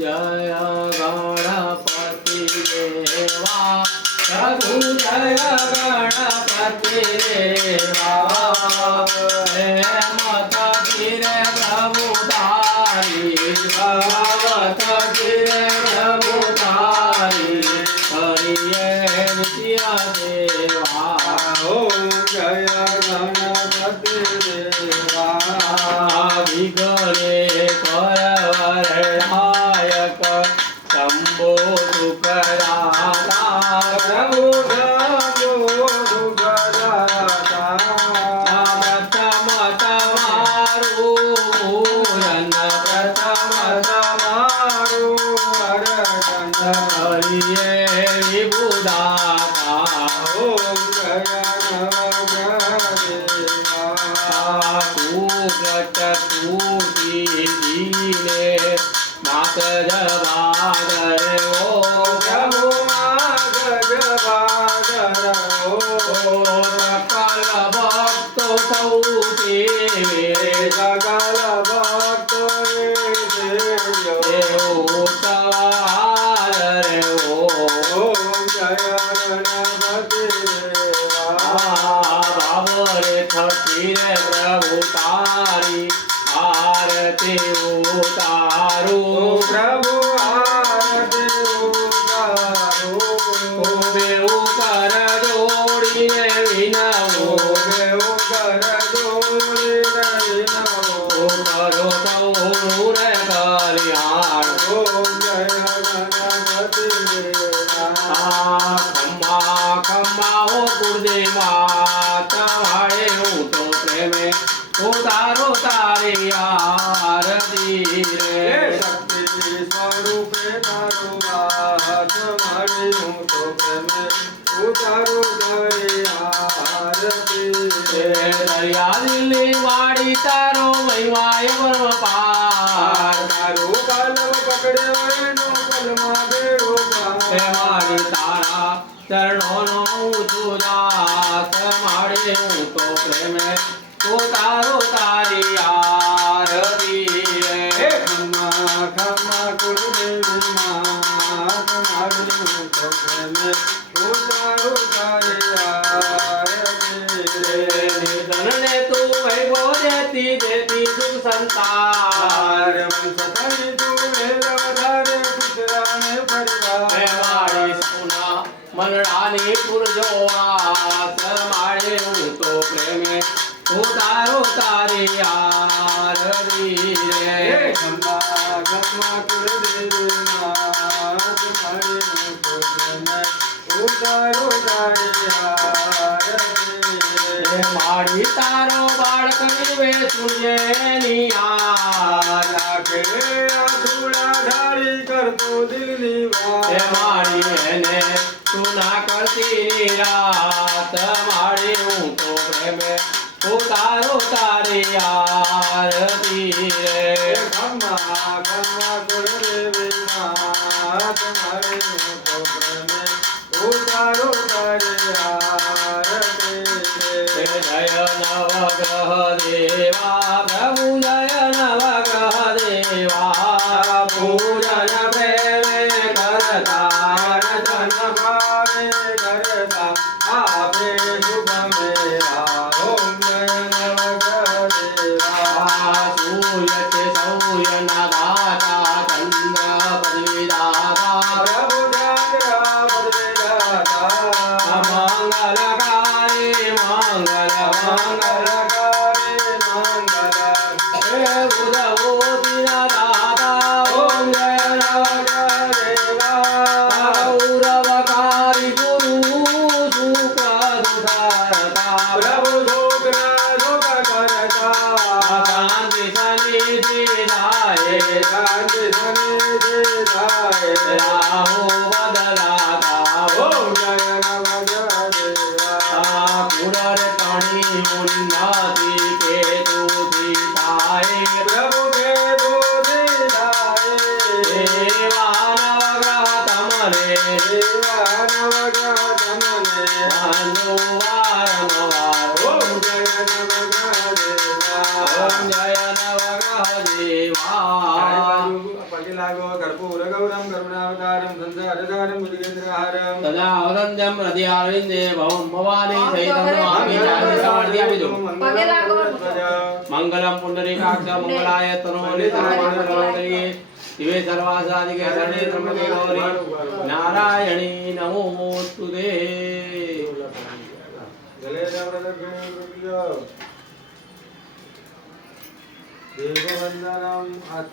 जय गणपति देवा प्रभु जय गणपति देवा मत गिर प्रभु तारी भगवत गिर प्रभु तारी हरिये नित्य देवा ओम जय गणपति देवा विगले करवरनायक शंभो सुखदाता प्रभु शंभो सुखदाता प्रथम तमारू पूरन प्रथम तमारू हरचंद हरिये विभुदाता ओम जय दीने मात जबादर ओ प्रभु मात जबादर ओ सकल भक्त सौते सकल भक्त सवार ओ जय गणपति देवा बाबरे फकीर प्रभु तारी आरती उतारो प्रभु आरती उतारो बेउ कर जोड़िए विनवो बेउ कर जोड़िए विनवो करो सौर कल्याण ओम जय गणपति देवा खम्मा खम्मा हो गुरुदेवा तुम्हारे हो तो प्रेम उतारो तारे आरती रे शक्ति स्वरूप तारो हाथ मारे हूँ तो प्रेम उतारो तारे आरती रे दरिया दिल्ली वाड़ी तारो महिमाय परम पार तारो कलम पकड़े नो कलमा बेड़ो पार मारी तारा चरणों नो उदास मारे हूँ तो प्रेम उतारो तारी आरती रे खम्मा खम्मा गुरुदेव मात मारी तो प्रेम उतारो तारी आरती रे निधन ने तू वैभव देती देती सुख संसार वंशधनी तू मेरा धारे पुत्राने परिवार मारी सुना मनडानी पुरजोवास मारे हूँ तो प्रेम उतारो तारी आरती रे खम्मा खम्मा गुरुदेव नाथ मारे तो प्रेम उतारो तारी आरती रे मारी तारो बाळक निर्वे सुजे नियाखे आधुड़ा ढारी कर तो दिल निवा मारी ने सुना करती रात मारे हूँ तो प्रेम उतारो तारी आरती रे खम्मा खम्मा गुरुदेव नाथ मारे तो प्रेम उतारो तारी आरती रे जय नवग्रह देवा प्रभु जय नवग्रह देवा पूजन प्रेम करता रतन भावे करता आपे शुभ मेरा सूयते सौयन दाता चंद्र पदवीदाता प्रभु चंद्र पदवीदाता मंगलकारी मंगल मंगलकारी मंगल हे उदवो दीनदाता ओम जय नवग्रह देवा गौरवकारी गुरु सुख दुधारता प्रभु राहो बदलाता ओम जय नवग्रह देवा पुरर तणी उन्नति के तू दिखाए प्रभु के तू दिखाए देवा नवग्रह तमने अनुवार ओम जय नवग्रह देवा ओम जय नवग्रह देवा पगे लागो कर्पूर गौरम करुणावतारम संसारसारम बुद्धिकेंद्रहारम तदा अवरंजम हृदयारविंदे भवम भवानी सहितं नमामि चारिसामर्थ्याभिदो पगे लागो मंगलम पुंडरीकाक्ष मंगलाय तनोनितरामंगले शिवे सर्वासादिके शरणे त्र्यंबके गौरी नारायणी नमोस्तुते गले नवरत्न देववंदनम